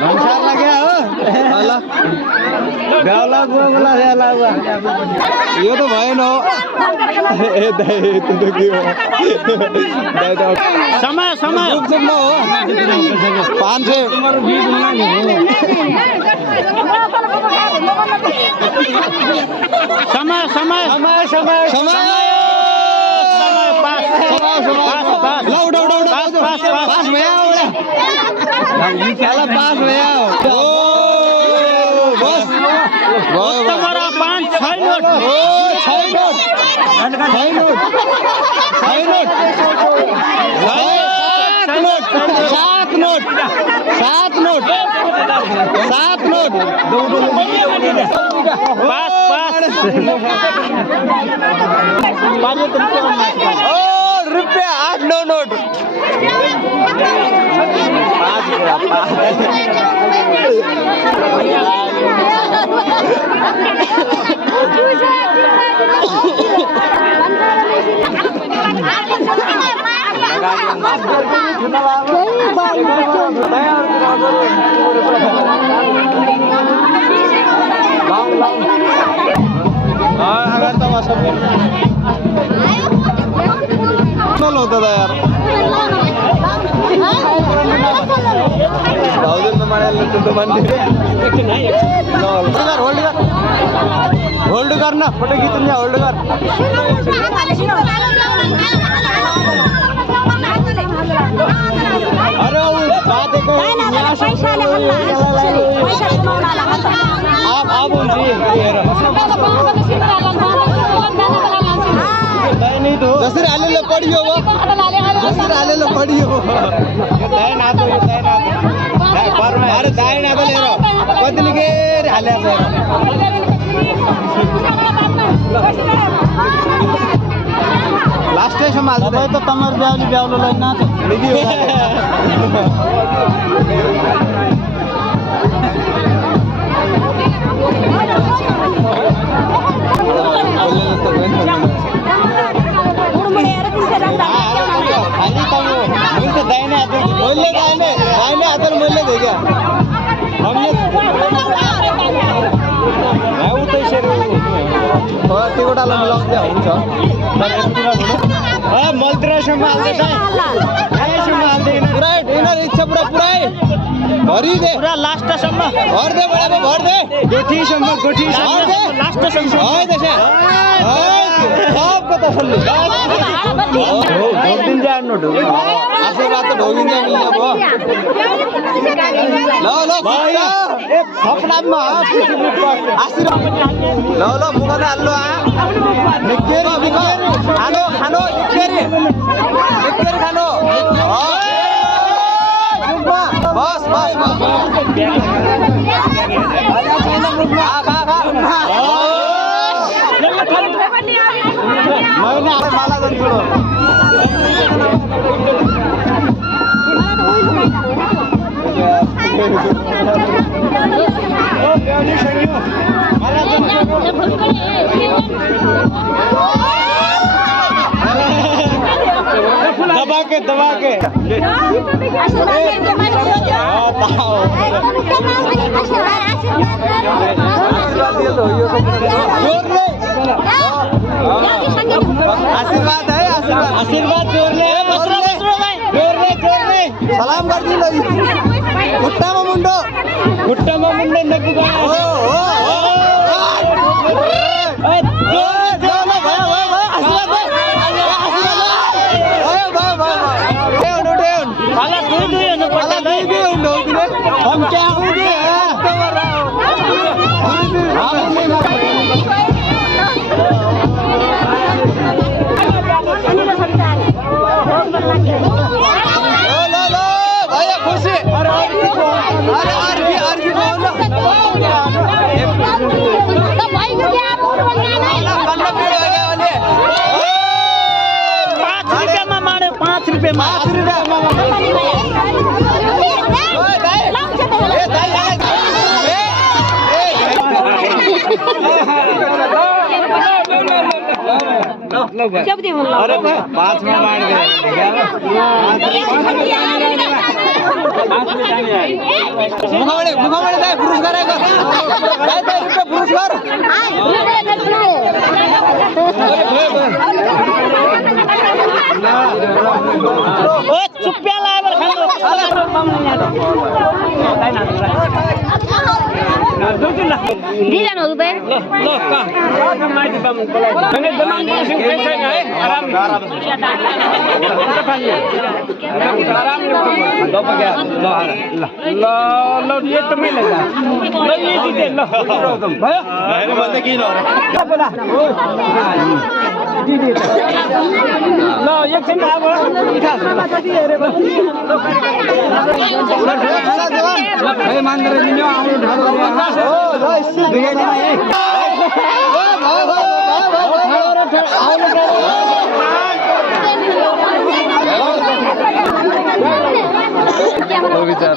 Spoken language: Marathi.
संसार लगे हो होला गाउला बोला याला यो त भएन हो ए दाइ त के हो दाइ त समय समय रुक न हो 500 समय समय समय समय समय पास ला उठा पास भया साला पास भया ओ बस तुम्हारा 5-6 नोट ओ 6 नोट 6 नोट 7 नोट 7 नोट पास ओ रुपया 8-9 नोट अगर तो होता था यार होल्ड कर ना फोटो खींचून घ्या होल्ड कर अरे बात आप नहीं तो जसरी आलेलं पडियो जसरी आलेलं पडियो दाय नातो अरे दाय नातो लिएर कतिले के हाले लास्ट स्टेशन मा हाल्दै त तमर ब्याउलो लाइन नाच दाहिने हातले मैले दे क्या हमले उतै तिकोटालाई मिलाउँदै हुन्छ मल्तिरासम्म हाल्दैछ पुरा ट्रेनर इच्छा पुरा पुरै भरिदे पूरा लास्टसम्म भर्दे बडा भर्दे गोठीसम्म लास्टसम्म है त्यसै सबको तसल्ली ढोकिन जानु आशीर्वाद त ढोकिन जानु भयो ल भाइ एक थपनामा आशीर्वाद ल मुखमा हाल्नु निकेरी खानो खानो निकेरी खानो बस बस मैंने माला छोड़ो दबा के आशीर्वाद है आशीर्वाद जोरले सलाम कर दी लगी खुट्टामा मुंडो नक्की हम क्या भैया खुशी अरे अरे 5 में बांट गए मुखामध्ये काय पुरस्कार आहे का काय काय रुपये पुरस्कार चुप्प्याला आहे बरं दिला ना रुपये विचार